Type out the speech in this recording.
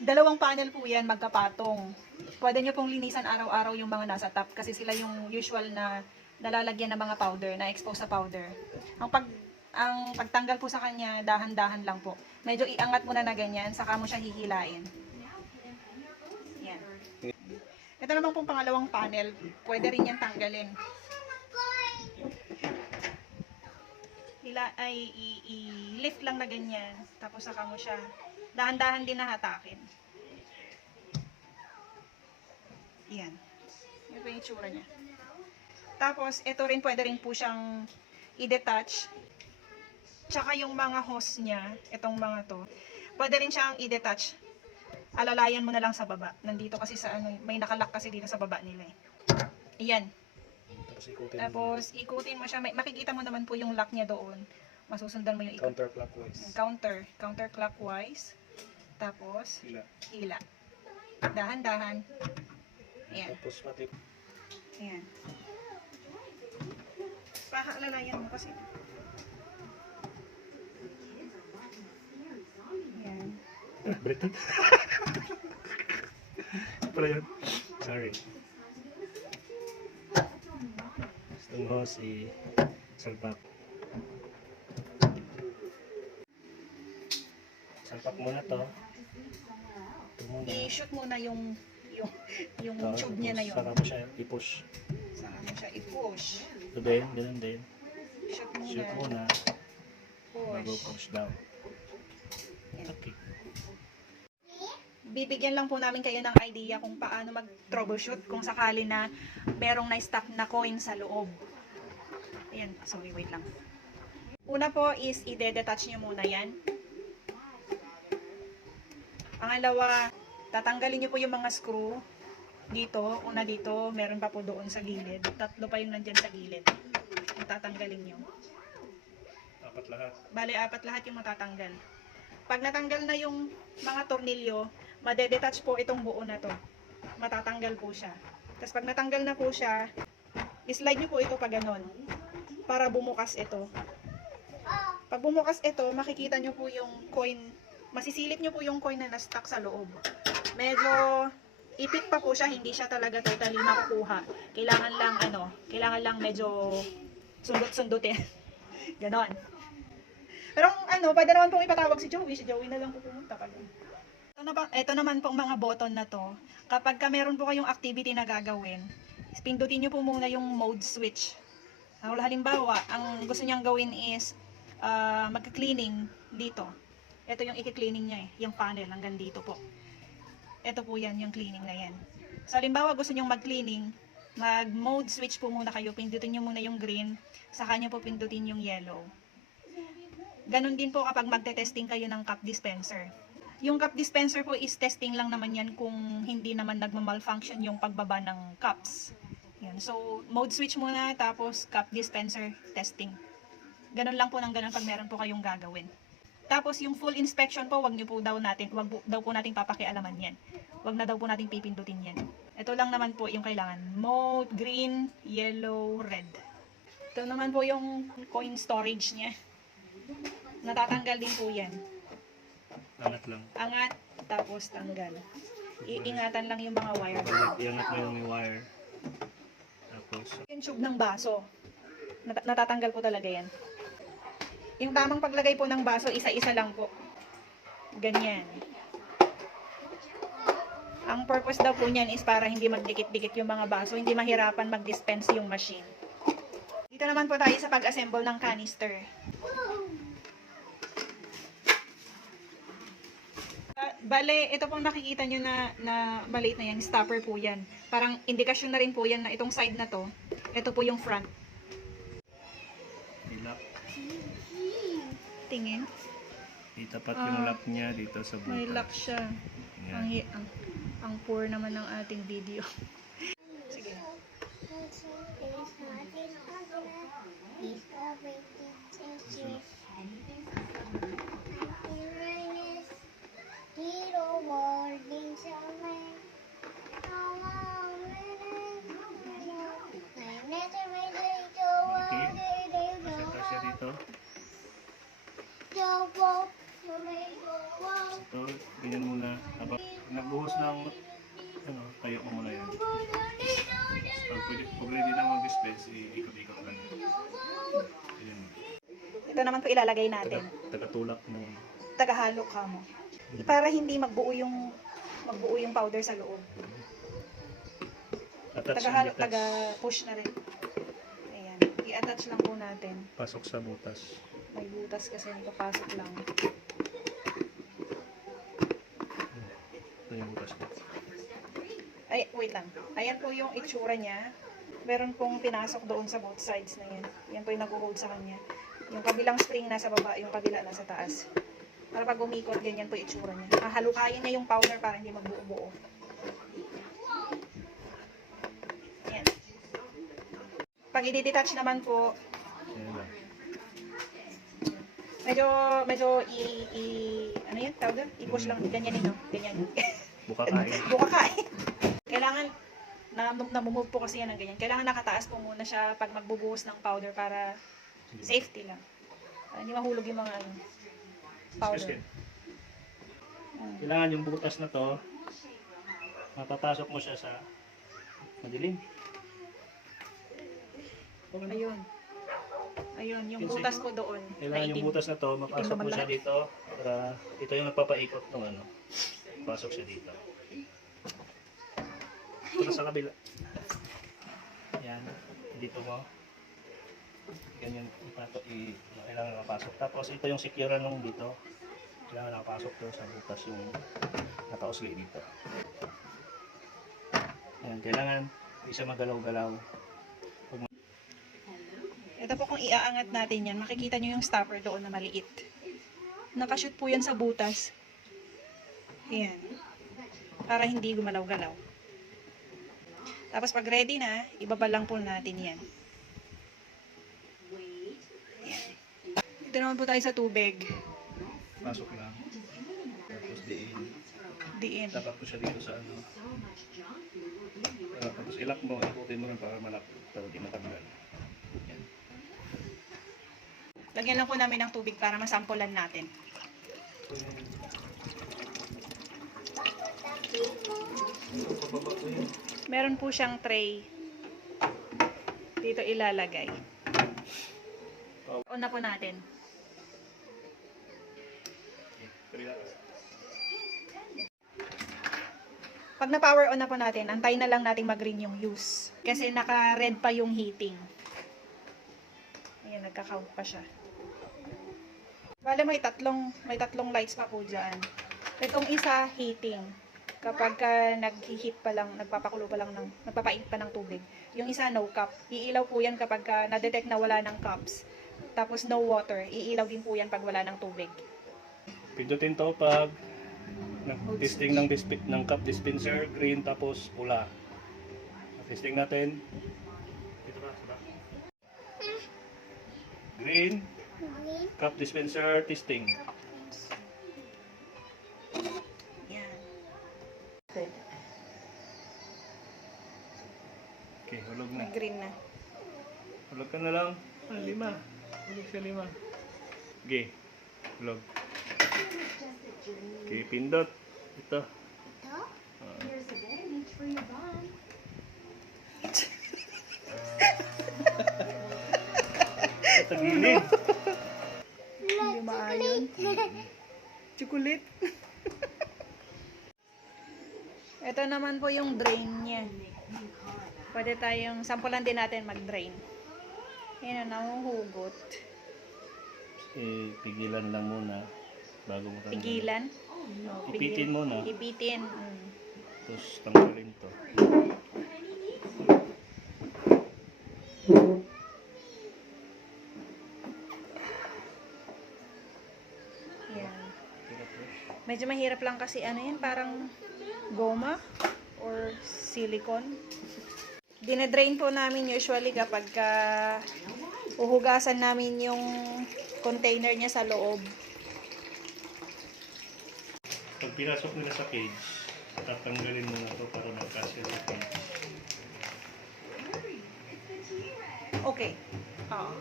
Dalawang panel po yan, magkapatong. Pwede nyo pong linisan araw-araw yung mga nasa top kasi sila yung usual na nalalagyan ng mga powder, na expose sa powder. Ang pagtanggal po sa kanya, dahan-dahan lang po. Medyo iangat mo na ganyan, saka mo siya hihilain. Yan. Ito naman pong pangalawang panel, pwede rin yan tanggalin. I-lift lang na ganyan, tapos saka mo siya dahan-dahan din nahatakin. Yan. Yan po yung itsura niya. Tapos, ito rin pwede rin po siyang i-detach. Tsaka yung mga hose niya, itong mga to, pwede rin siyang i-detach. Alalayan mo na lang sa baba. Nandito kasi sa ano, may nakalock kasi dito sa baba nila eh. Ayan. Tapos, ikutin mo siya. Makikita mo naman po yung lock niya doon. Masusundan mo yung ikot. Counterclockwise. Counterclockwise. Tapos, hila. Dahan-dahan. Ayan. Tapos pati. Ayan. Alalayan mo kasi. Ayan. Britain? Pala yun. Sorry. Itong hose salpak. Salpak muna to. Ito muna. I-shoot muna yung tube niya na yun. Saka mo siya i-push. Saka mo siya i-push. Ito din, ganun din. Shoot muna. Shoot muna. Bago Push. push down. Okay. Bibigyan lang po namin kayo ng idea kung paano mag-troubleshoot kung sakali na merong na-stock na coin sa loob. Ayan, sorry, wait lang. Una po is i-detach nyo muna yan. Pangalawa, tatanggalin nyo po yung mga screw dito. Una dito, meron pa po doon sa gilid. Tatlo pa yung nandyan sa gilid. Yung tatanggalin nyo. Apat lahat. Bale, apat lahat yung matatanggal. Pag natanggal na yung mga tornilyo, madedetach po itong buo na to. Matatanggal po siya. Tapos pag natanggal na po siya, slide nyo po ito pa ganon. Para bumukas ito. Pag bumukas ito, makikita nyo po yung coin. Masisilip nyo po yung coin na na-stuck sa loob. Medyo ipit pa po siya, hindi siya talaga totally makukuha. Kailangan lang medyo sundot-sundutin. Ganon. Pero pwede naman pong ipatawag si Joey. Si Joey na lang po pumunta pag. Ito naman pong mga button na to. Kapag meron po kayong activity na gagawin, pindutin nyo po muna yung mode switch. Halimbawa, ang gusto niyang gawin is mag-cleaning dito. Ito yung i-cleaning niya yung panel hanggang dito po. Ito po yan, yung cleaning na yan. So, halimbawa gusto niyong mag-cleaning, mag-mode switch po muna kayo. Pindutin nyo muna yung green, saka nyo po pindutin yung yellow. Ganon din po kapag magte-testing kayo ng cup dispenser. Yung cup dispenser po is testing lang naman yan kung hindi naman nagma-malfunction yung pagbaba ng cups. Yan. So, mode switch muna, tapos cup dispenser testing. Ganon lang po ng ganon pag meron po kayong gagawin. Tapos yung full inspection po, wag daw po nating papakialaman yan. Wag na daw po nating pipindutin yan. Ito lang naman po yung kailangan. Mode, green, yellow, red. Ito naman po yung coin storage niya. Natatanggal din po yan. Angat lang. Angat, tapos tanggal. Iingatan lang yung mga wire. Iangat mo yung may wire. Tapos, Yung tube ng baso. Natatanggal po talaga yan. Yung tamang paglagay po ng baso, isa-isa lang po. Ganyan. Ang purpose daw po niyan is para hindi magdikit-dikit yung mga baso, hindi mahirapan mag-dispense yung machine. Dito naman po tayo sa pag-assemble ng canister. Bale, ito pong nakikita nyo na maliit na yan, stopper po yan. Parang indikasyon na rin po yan na itong side na to, ito po yung front. lock. Tingin. Itapat yung lock niya dito sa butas. May lock siya. Ang poor naman ng ating video. Sige. Masenta siya dito. Ito, ganyan muna. Habang nagbuhos ng ano, tayo mo muna yan. Pag ready na mag-dispense, ikot-ikot lang. Ayan. Ito naman po ilalagay natin. Tagatulak ng Tagahalo ka mo. Para hindi magbuo yung powder sa loob. attach Tagahalo, and detach. taga-push na rin. Ayan. I-attach lang po natin. Pasok sa butas. May butas kasi napapasok lang. Ito yung butas niya. Ay, wait lang. Ayan po yung itsura niya. Meron pong pinasok doon sa both sides na yan. Yan po yung nag-hold sa kanya. Yung kabilang spring nasa baba, yung kabila nasa taas. Para pag umikot, ganyan po yung itsura niya. Halukayin niya yung powder para hindi magbuo-buo. Ayan. Pag i-detach naman po, Ayan lang. medyo ano yun, tawag doon? I-push lang, ganyan yun, no? Ganyan. Buka kain. Buka kain. Kailangan, namumove po kasi yan ng ganyan. Kailangan nakataas po muna siya pag magbubuhos ng powder para safety lang. Para hindi mahulog yung mga ano, powder. Kailangan yung butas na to, mapapasok mo siya sa madilim. Ayun. Ayun, yung butas po doon. Kailangan yung butas na to, mapasok mo siya dito. Para ito yung nagpapaikot ng ano. Pasok siya dito. Ito sa kabila. Yan. Dito mo. Ganyan. Kailangan nakapasok. Tapos ito yung securean nung dito. Kailangan nakapasok to sa butas yung nakausli dito. Yan. Kailangan hindi siya magalaw-galaw. Ito po kung iaangat natin yan, makikita nyo yung stopper doon na maliit. Nakashoot po yan sa butas. Ayan. Para hindi gumalaw-galaw. Tapos pag ready na, ibaba lang po natin yan. Ayan. Dito naman po tayo sa tubig. Pasok lang. Tapos diin. Diin. Tapat ko siya dito sa ano. Tapos ilak mo, ikutin mo rin para malak. Para di matanggal. Yan. Lagyan lang po namin ng tubig para masampulan natin. Meron po siyang tray. Dito ilalagay. On na po natin. Pag na-power on na po natin, antay na lang natin mag-green yung use. Kasi naka-red pa yung heating. Ayan, nagka-count pa siya. Bale, may tatlong lights pa po dyan. Itong isa, heating. Kapag nag-heat pa lang, nagpapakulo pa lang, nagpapainit pa ng tubig. Yung isa, no cup. Iilaw po yan kapag na-detect na wala ng cups. Tapos no water. Iilaw din po yan pag wala ng tubig. Pindutin to pag nag-testing ng cup dispenser, green tapos pula. Testing natin. Dito ba? Green, cup dispenser, testing. Yan. Okay, hulog na. Green na. Hulog ka na lang. Ah, 5. Hulog siya 5. Okay, hulog. Okay, pindot. Ito. Tagilid. Hindi maayon. Chocolate. Ito naman po yung drain niya. Pwede tayong, sampulan din natin mag-drain. Yan ang nahuhugot. Pigilan lang muna bago mo tanggalin. Pigilan. Ipitin muna. Ipitin. Tapos tanggalin to. Yan. Medyo mahirap lang kasi ano yan, parang goma or silicone. Dinedrain po namin usually kapag uhugasan namin yung container niya sa loob. Pag pinasok nila sa cage, tatanggalin mo na to para magkasya sa cage. Okay. Oo.